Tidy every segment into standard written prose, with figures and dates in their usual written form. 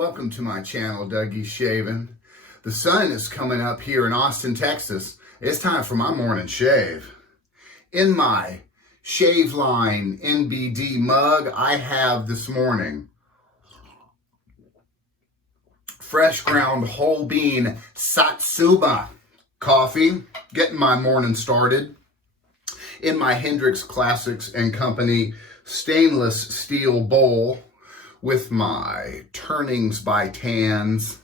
Welcome to my channel, Dougie's Shaving. The sun is coming up here in Austin, Texas. It's time for my morning shave. In my Shave Line NBD mug, I have this morning fresh ground whole bean Satsuma coffee, getting my morning started. In my Hendrix Classics and Company stainless steel bowl with my TurningzbyTanZ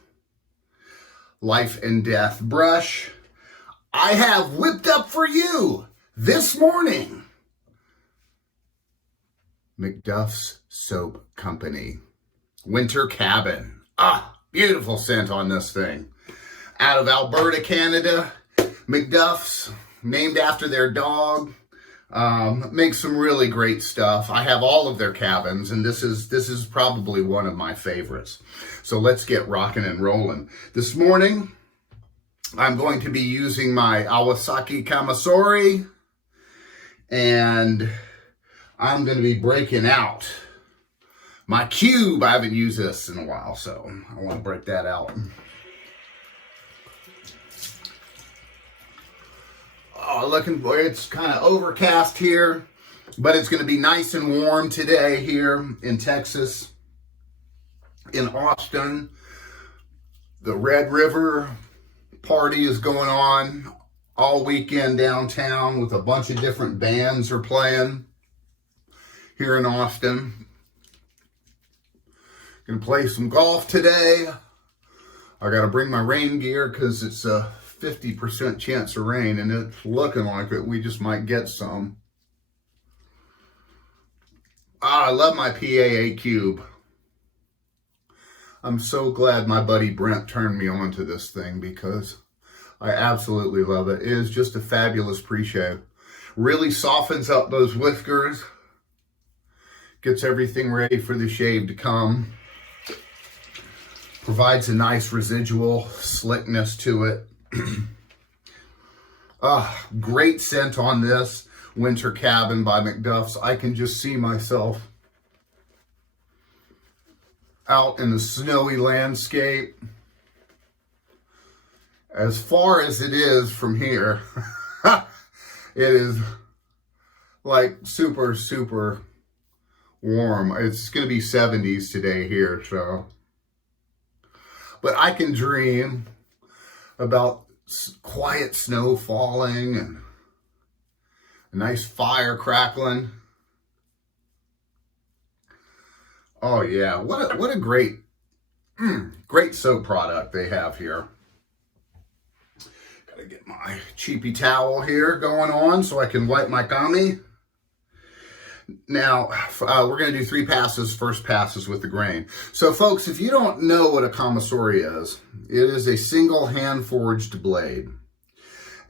Life and Death brush, I have whipped up for you this morning MacDuff's Soap Company Winter Cabin. Beautiful scent on this thing. Out of Alberta, Canada, MacDuff's, named after their dog. Makes some really great stuff. I have all of their cabins, and this is probably one of my favorites. So let's get rocking and rolling. This morning, I'm going to be using my Iwasaki Kamisori, and I'm going to be breaking out my cube. I haven't used this in a while, so I want to break that out. Looking for it's kind of overcast here, but it's going to be nice and warm today here in Texas, in Austin. The Red River party is going on all weekend downtown with a bunch of different bands are playing here in Austin. Gonna play some golf today. I got to bring my rain gear because it's a 50% chance of rain, and it's looking like it. We just might get some. I love my PAA cube. I'm so glad my buddy Brent turned me on to this thing because I absolutely love it. It is just a fabulous pre-shave. Really softens up those whiskers. Gets everything ready for the shave to come. Provides a nice residual slickness to it. Great scent on this Winter Cabin by MacDuff's. I can just see myself out in the snowy landscape. As far as it is from here, it is like super, super warm. It's going to be 70s today here, so. But I can dream about quiet snow falling and a nice fire crackling. Oh yeah, what a great soap product they have here. Gotta get my cheapy towel here going on so I can wipe my kami. Now, we're going to do 3 passes. First pass is with the grain. So, folks, if you don't know what a Kamisori is, it is a single hand-forged blade.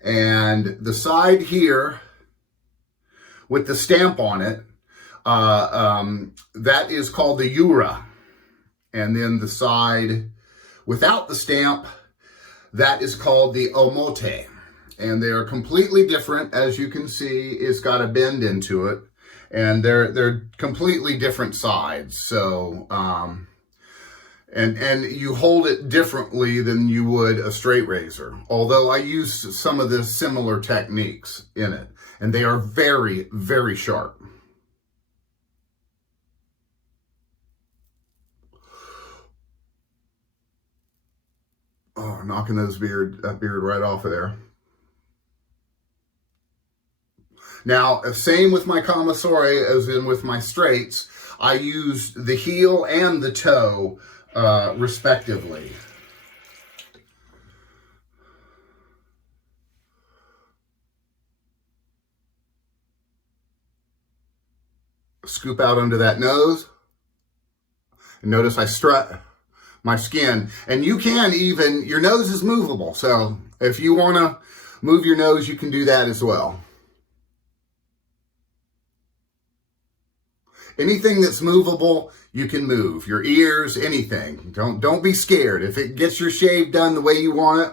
And the side here, with the stamp on it, that is called the Yura. And then the side without the stamp, that is called the Omote. And they are completely different. As you can see, it's got a bend into it. And they're completely different sides. So, and you hold it differently than you would a straight razor. Although I use some of the similar techniques in it. And they are very, very sharp. Oh, knocking that beard right off of there. Now, same with my Kamisori as in with my straights. I use the heel and the toe, respectively. Scoop out under that nose. And notice I strut my skin. And you can even, your nose is movable. So if you want to move your nose, you can do that as well. Anything that's movable, you can move. Your ears, anything. Don't be scared. If it gets your shave done the way you want it,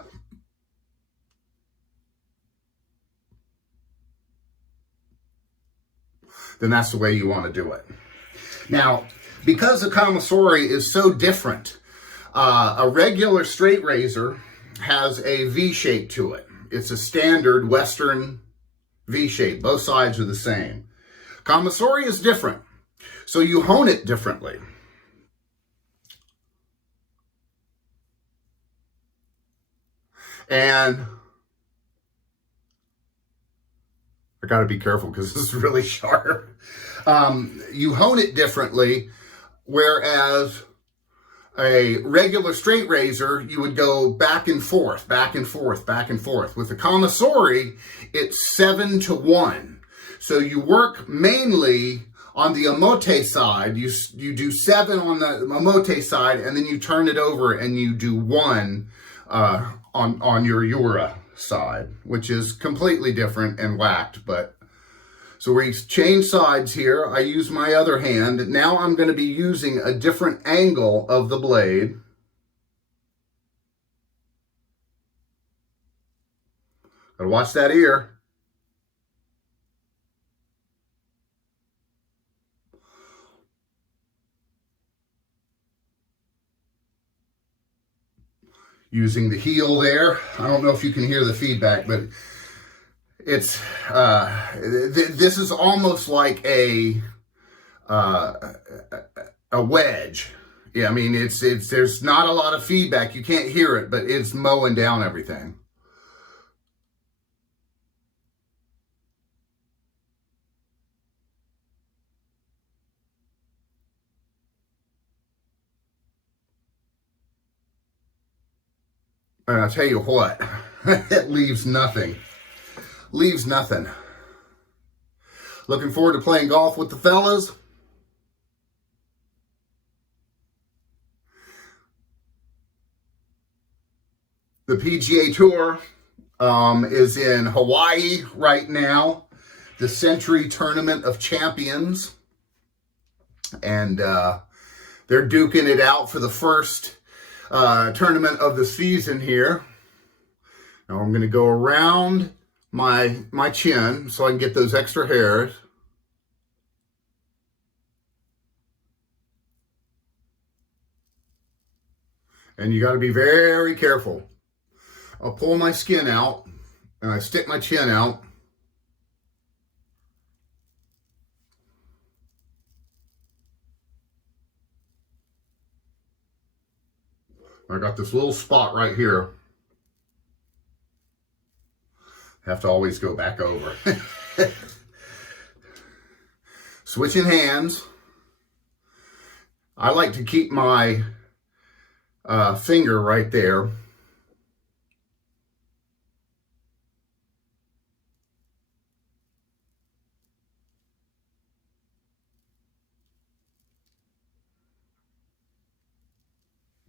then that's the way you want to do it. Now, because the Kamisori is so different A regular straight razor has a V shape to it. It's a standard Western V shape. Both sides are the same. Kamisori is different, so you hone it differently. And I got to be careful because this is really sharp. You hone it differently, whereas a regular straight razor, you would go back and forth, back and forth, back and forth. With the Kamisori, it's 7-to-1. So you work mainly on the omote side. You do 7 on the omote side, and then you turn it over and you do 1 on your Yura side, which is completely different and whacked. But so we change sides here. I use my other hand. Now I'm going to be using a different angle of the blade. Gotta watch that ear. Using the heel there. I don't know if you can hear the feedback, but it's this is almost like a wedge. Yeah, I mean it's there's not a lot of feedback. You can't hear it, but it's mowing down everything. And I'll tell you what, it leaves nothing. Leaves nothing. Looking forward to playing golf with the fellas. The PGA Tour is in Hawaii right now. The Century Tournament of Champions. And they're duking it out for the first tournament of the season here. Now I'm going to go around my chin so I can get those extra hairs. And you got to be very careful. I'll pull my skin out and I stick my chin out. I got this little spot right here. Have to always go back over. Switching hands. I like to keep my finger right there.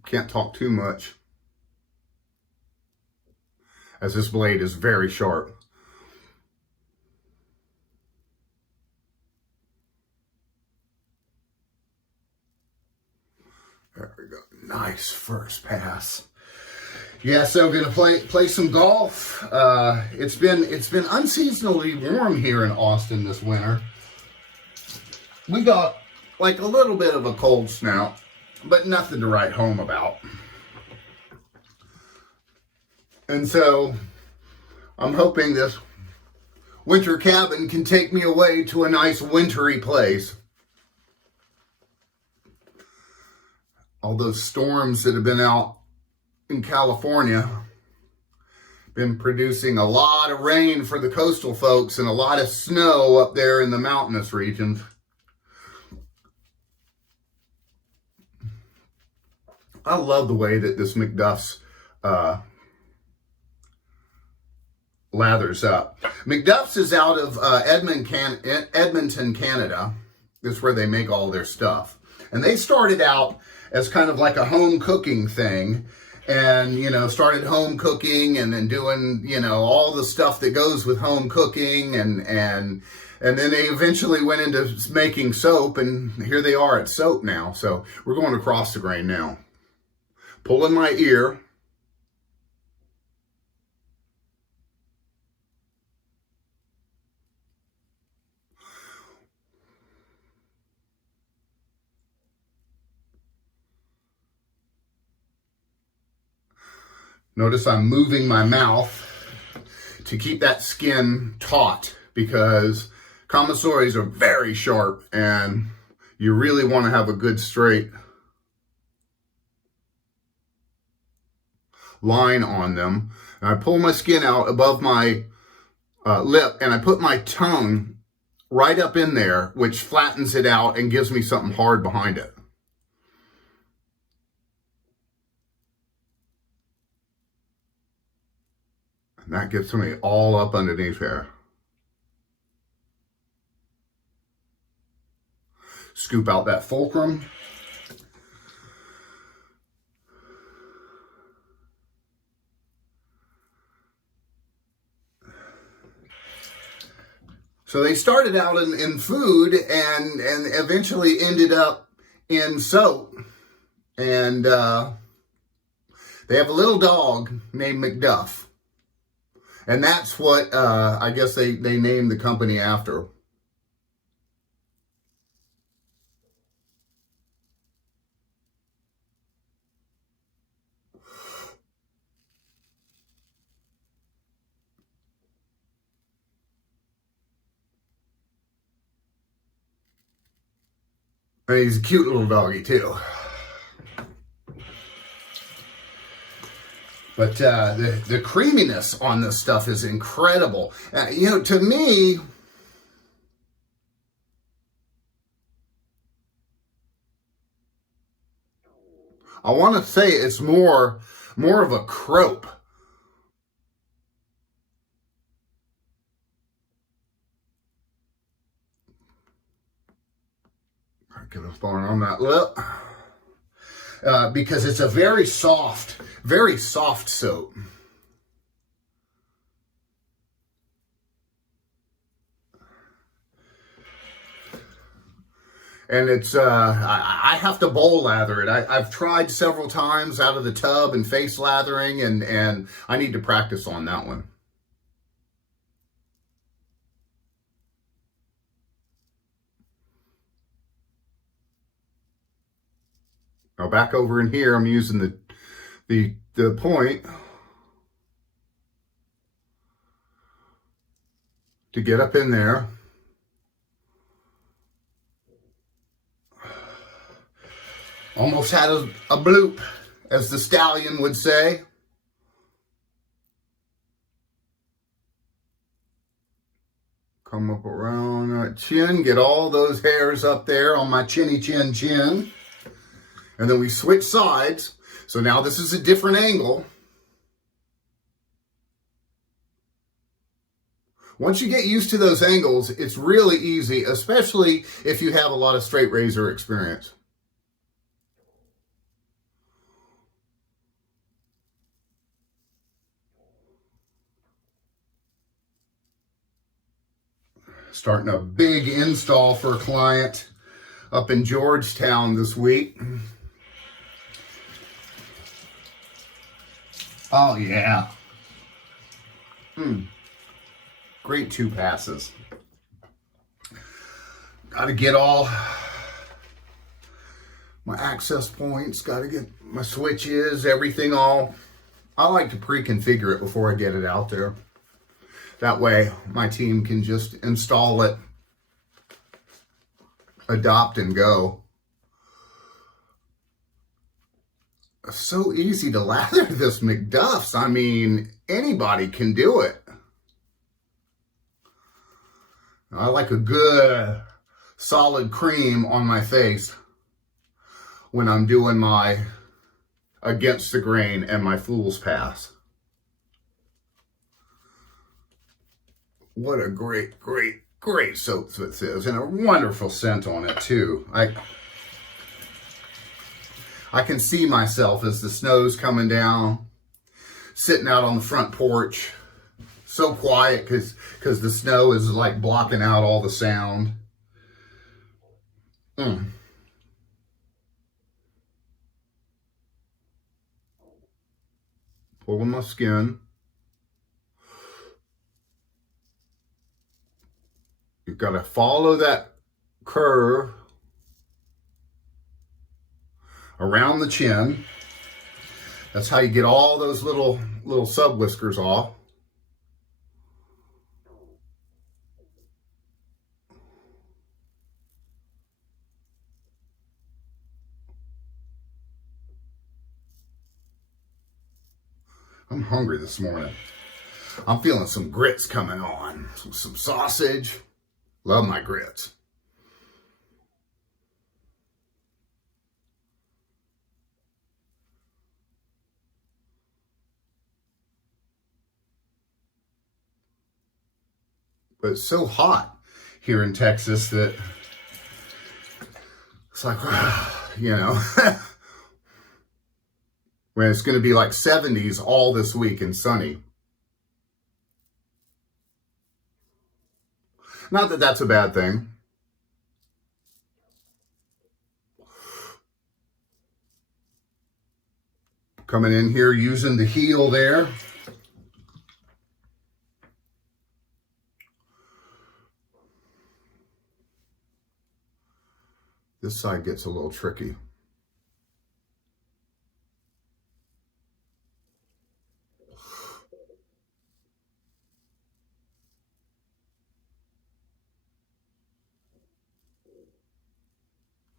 Can't talk too much, as this blade is very sharp. There we go. Nice first pass. Yeah, so I'm gonna play some golf. It's been unseasonably warm here in Austin this winter. We got like a little bit of a cold snap, but nothing to write home about. And so I'm hoping this winter cabin can take me away to a nice wintry place. All those storms that have been out in California been producing a lot of rain for the coastal folks and a lot of snow up there in the mountainous regions. I love the way that this MacDuff's lathers up. MacDuff's is out of Edmonton, Canada. That's where they make all their stuff. And they started out as kind of like a home cooking thing. And, you know, started home cooking and then doing, you know, all the stuff that goes with home cooking. And then they eventually went into making soap. And here they are at soap now. So we're going across the grain now. Pulling my ear. Notice I'm moving my mouth to keep that skin taut, because Kamisoris are very sharp and you really want to have a good straight line on them. And I pull my skin out above my lip, and I put my tongue right up in there, which flattens it out and gives me something hard behind it. And that gets me all up underneath there. Scoop out that fulcrum. So they started out in food and eventually ended up in soap. And they have a little dog named MacDuff. And that's what I guess they named the company after. And he's a cute little doggy too. But the creaminess on this stuff is incredible. You know, to me, I want to say it's more of a crope. Get a thorn on that lip. Because it's a very soft soap. And it's, I have to bowl lather it. I've tried several times out of the tub and face lathering, and I need to practice on that one. Now back over in here, I'm using the point to get up in there. Almost had a bloop, as the stallion would say. Come up around that chin, get all those hairs up there on my chinny chin. And then we switch sides. So now this is a different angle. Once you get used to those angles, it's really easy, especially if you have a lot of straight razor experience. Starting a big install for a client up in Georgetown this week. Oh, yeah. Great 2 passes. Got to get all my access points. Got to get my switches, everything all. I like to pre-configure it before I get it out there. That way, my team can just install it, adopt, and go. So easy to lather this MacDuff's. I mean, anybody can do it. I like a good, solid cream on my face when I'm doing my against the grain and my fool's pass. What a great soap this is, and a wonderful scent on it too. I can see myself as the snow's coming down, sitting out on the front porch, so quiet because the snow is like blocking out all the sound. Pulling my skin. You've got to follow that curve around the chin. That's how you get all those little sub whiskers off. I'm hungry this morning. I'm feeling some grits coming on. Some sausage. Love my grits. But it's so hot here in Texas that it's like, you know, when it's going to be like 70s all this week and sunny. Not that that's a bad thing. Coming in here using the heel there. This side gets a little tricky.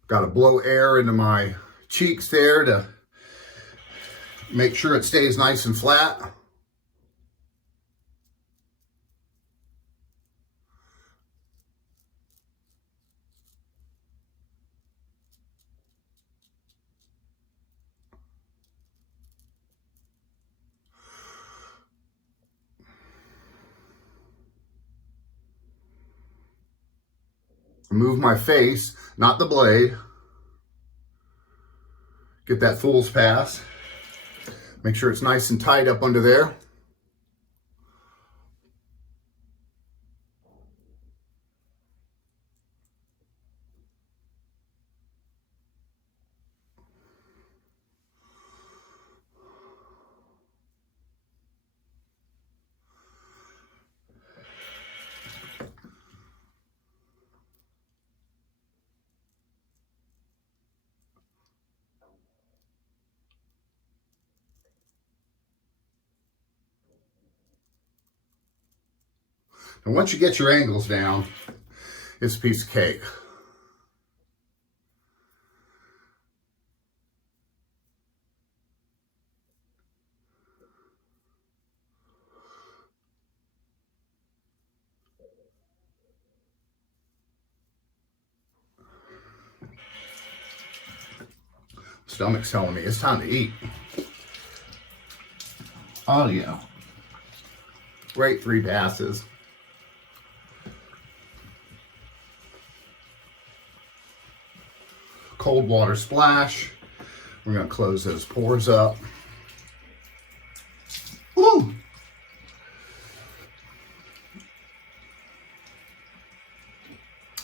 Got to blow air into my cheeks there to make sure it stays nice and flat. Move my face, not the blade. Get that fool's pass. Make sure it's nice and tight up under there. And once you get your angles down, it's a piece of cake. Stomach's telling me it's time to eat. Oh yeah. Great 3 passes. Cold water splash. We're going to close those pores up. Woo!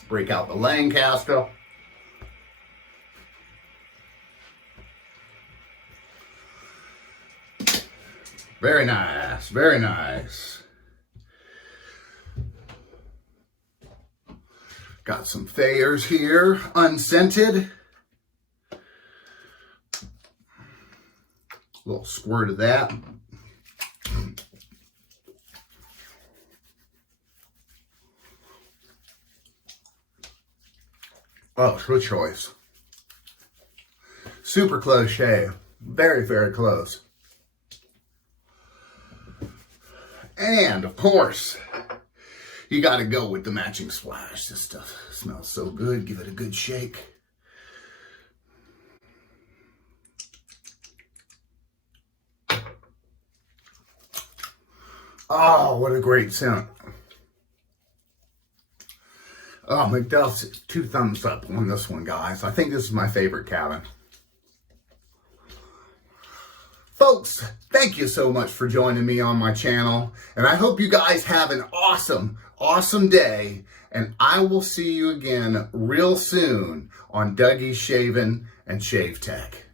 Break out the Lancaster. Very nice, very nice. Got some Thayers here, unscented. A little squirt of that. Oh, good choice. Super close shave. Very, very close. And, of course, you got to go with the matching splash. This stuff smells so good. Give it a good shake. Oh, what a great scent. Oh, MacDuff's 2 thumbs up on this one, guys. I think this is my favorite cabin. Folks, thank you so much for joining me on my channel. And I hope you guys have an awesome, awesome day. And I will see you again real soon on Dougie's Shaving and Shave Tech.